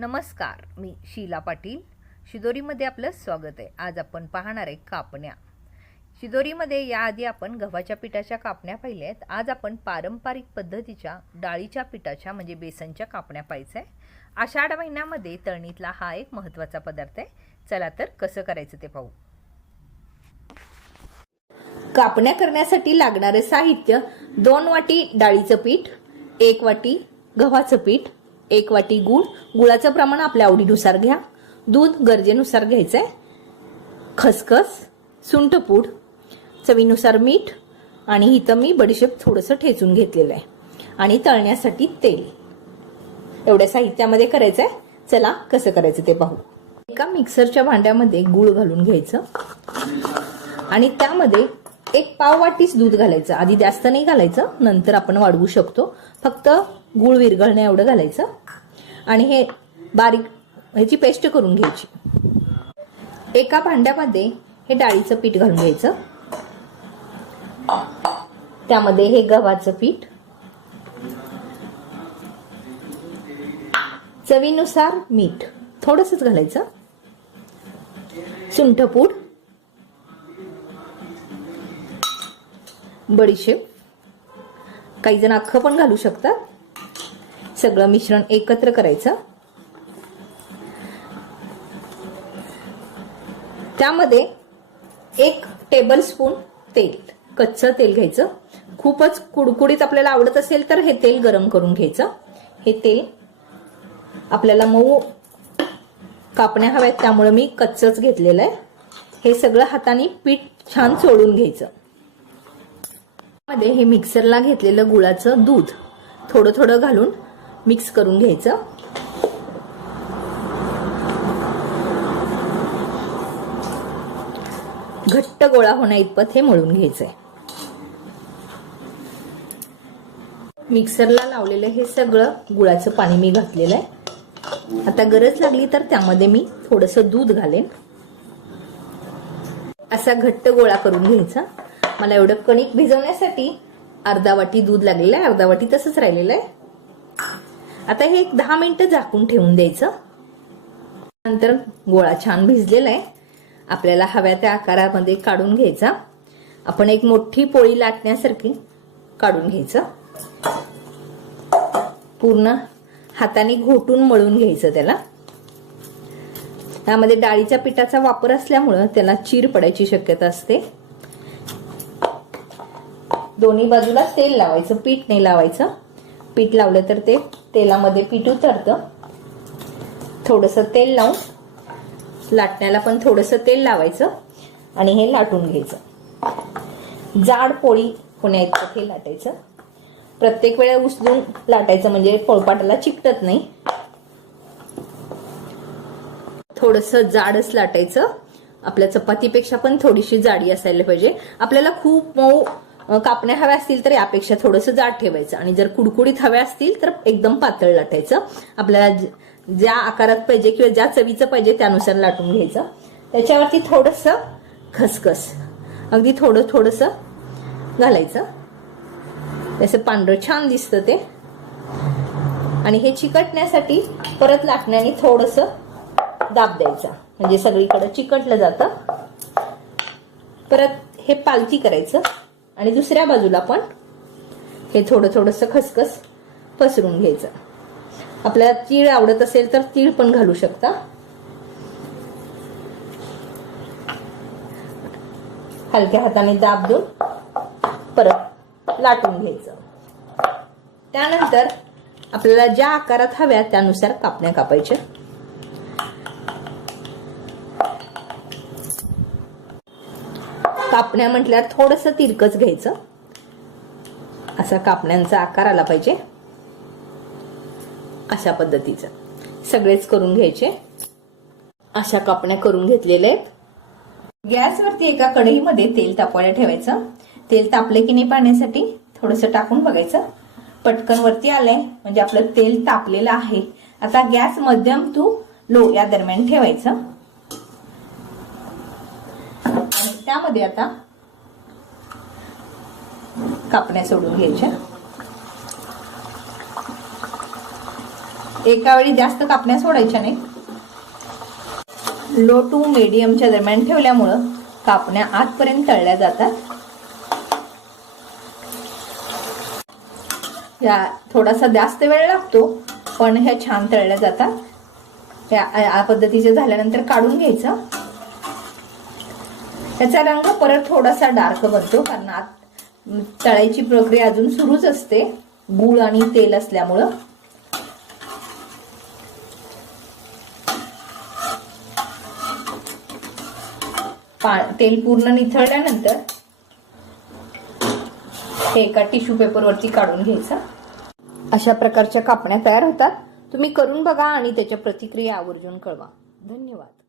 नमस्कार मी शीला पाटील. शिदोरीमध्ये आपलं स्वागत आहे. आज आपण पाहणार आहे कापण्या. शिदोरीमध्ये याआधी आपण गव्हाच्या पिठाच्या कापण्या पाहिल्या आहेत आज आपण पारंपरिक पद्धतीच्या डाळीच्या पिठाच्या म्हणजे बेसनच्या कापण्या पाहायचं आहे आषाढ महिन्यामध्ये तळणीतला हा एक महत्त्वाचा पदार्थ आहे. चला तर कसं करायचं ते पाहू. कापण्या करण्यासाठी लागणारं साहित्य दोन वाटी डाळीचं पीठ एक वाटी गव्हाचं पीठ एक वाटी गूळ. गुळाचं प्रमाण आपल्या आवडीनुसार घ्या. दूध गरजेनुसार घ्यायचंय. खसखस सुंठपूड चवीनुसार मीठ आणि इथं मी बडीशेप थोडंसं ठेचून घेतलेलं आहे. आणि तळण्यासाठी तेल. एवढ्या साहित्यामध्ये करायचंय. चला कसं करायचं ते पाहू. एका मिक्सरच्या भांड्यामध्ये गूळ घालून घ्यायचं. आणि त्यामध्ये एक पाव वाटीच दूध घालायचं. आधी जास्त नाही घालायचं. नंतर आपण वाढवू शकतो. फक्त गूळ विरघळण्या एवढं घालायचं. आणि हे बारीक ह्याची पेस्ट करून घ्यायची. एका भांड्यामध्ये हे डाळीचं पीठ घालून घ्यायचं. त्यामध्ये हे गव्हाचं पीठ. चवीनुसार मीठ थोडंसंच घालायचं. सुंठपूड बडीशेप. काही जण अख्खं पण घालू शकतात. सगळं मिश्रण एकत्र करायचं. त्यामध्ये एक टेबल स्पून तेल कच्चं तेल घ्यायचं. खूपच कुडकुडीत आपल्याला आवडत असेल तर हे तेल गरम करून घ्यायचं. हे तेल आपल्याला मऊ कापण्या हव्यात त्यामुळे मी कच्चच घेतलेलं आहे. हे सगळं हाताने पीठ छान चोळून घ्यायचं. मध्ये हे मिक्सरला घेतलेलं गुळाचं दूध थोडं थोडं घालून मिक्स करून घ्यायचं. घट्ट गोळा होण्या इतपत हे मळून घ्यायचंय. मिक्सरला लावलेलं हे सगळं गुळाचं पाणी मी घातलेलं आहे. आता गरज लागली तर त्यामध्ये मी थोडस दूध घालेन. असा घट्ट गोळा करून घ्यायचा. मला एवढं कणिक भिजवण्यासाठी अर्धा वाटी दूध लागलेलं आहे. अर्धा वाटी तसंच राहिलेलं आहे. आता हे एक दहा मिनिटं झाकून ठेवून द्यायचं. नंतर गोळा छान भिजलेला आहे. आपल्याला हव्या त्या आकारामध्ये काढून घ्यायचा. आपण एक मोठी पोळी लाटण्यासारखी काढून घ्यायचं. पूर्ण हाताने घोटून मळून घ्यायचं त्याला. त्यामध्ये डाळीच्या पिठाचा वापर असल्यामुळं त्याला चीर पडायची शक्यता असते. दोन्ही बाजूला तेल लावायचं पीठ नाही लावायचं. पीठ लावलं तर ते तेलामध्ये पीठ उतरतं. थोडस तेल लावून लाटण्याला पण थोडंसं तेल लावायचं आणि हे लाटून घ्यायचं. जाड पोळी होण्या इतकं हे लाटायचं. प्रत्येक वेळा उचलून लाटायचं म्हणजे पोळपाटाला चिकटत नाही. थोडस जाडच लाटायचं. आपल्या चपातीपेक्षा पण थोडीशी जाडी असायला पाहिजे. आपल्याला खूप मऊ कापण्या हव्या असतील तर यापेक्षा थोडंसं जाड ठेवायचं. आणि जर कुडकुडीत हव्या असतील तर एकदम पातळ लाटायचं. आपल्याला ज्या आकारात पाहिजे किंवा ज्या चवीचं पाहिजे त्यानुसार लाटून घ्यायचं. त्याच्यावरती थोडस खसखस. अगदी थोडं थोडस घालायचं. त्याचं पांढरं छान दिसतं ते. आणि हे चिकटण्यासाठी परत लाटण्याने थोडस दाब द्यायचा. म्हणजे सगळीकडे चिकटलं जातं. परत हे पालती करायचं. आणि दुसऱ्या बाजूला पण हे थोडं थोडंसं खसखस पसरून घ्यायचं. आपल्याला तीळ आवडत असेल तर तीळ पण घालू शकता. हलक्या हाताने दाब देऊन परत लाटून घ्यायचं. त्यानंतर आपल्याला ज्या आकारात हव्या त्यानुसार कापण्या कापायच्या कापण्या म्हटल्यावर थोडस तिरकच घ्यायचं. असा कापण्यांचा आकार आला पाहिजे. अशा पद्धतीचं. सगळेच करून घ्यायचे. अशा कापण्या करून घेतलेल्या आहेत. गॅसवरती एका कढईमध्ये तेल तापवायला ठेवायचं. तेल तापले की नाही पाण्यासाठी थोडस टाकून बघायचं. पटकन वरती आलंय म्हणजे आपलं तेल तापलेलं आहे. आता गॅस मध्यम टू लो या दरम्यान ठेवायचं आणि त्यामध्ये आता कापण्या सोडून घ्यायच्या. एका वेळी जास्त कापण्या सोडायच्या नाही. लो टू मीडियमच्या दरम्यान ठेवल्यामुळं कापण्या आतपर्यंत तळल्या जातात. या थोडासा जास्त वेळ लागतो पण ह्या छान तळल्या जातात. या या पद्धतीचे झाल्यानंतर काढून घ्यायचं. त्याचा रंग परत थोडासा डार्क बनतो कारण आत तळायची प्रक्रिया अजून सुरूच असते. गूळ आणि तेल असल्यामुळं. पा- तेल पूर्ण निथळल्यानंतर हे एका टिश्यू पेपरवरती काढून घ्यायचं. अशा प्रकारच्या कापण्या तयार होतात. तुम्ही करून बघा आणि त्याच्या प्रतिक्रिया आवर्जून कळवा. धन्यवाद.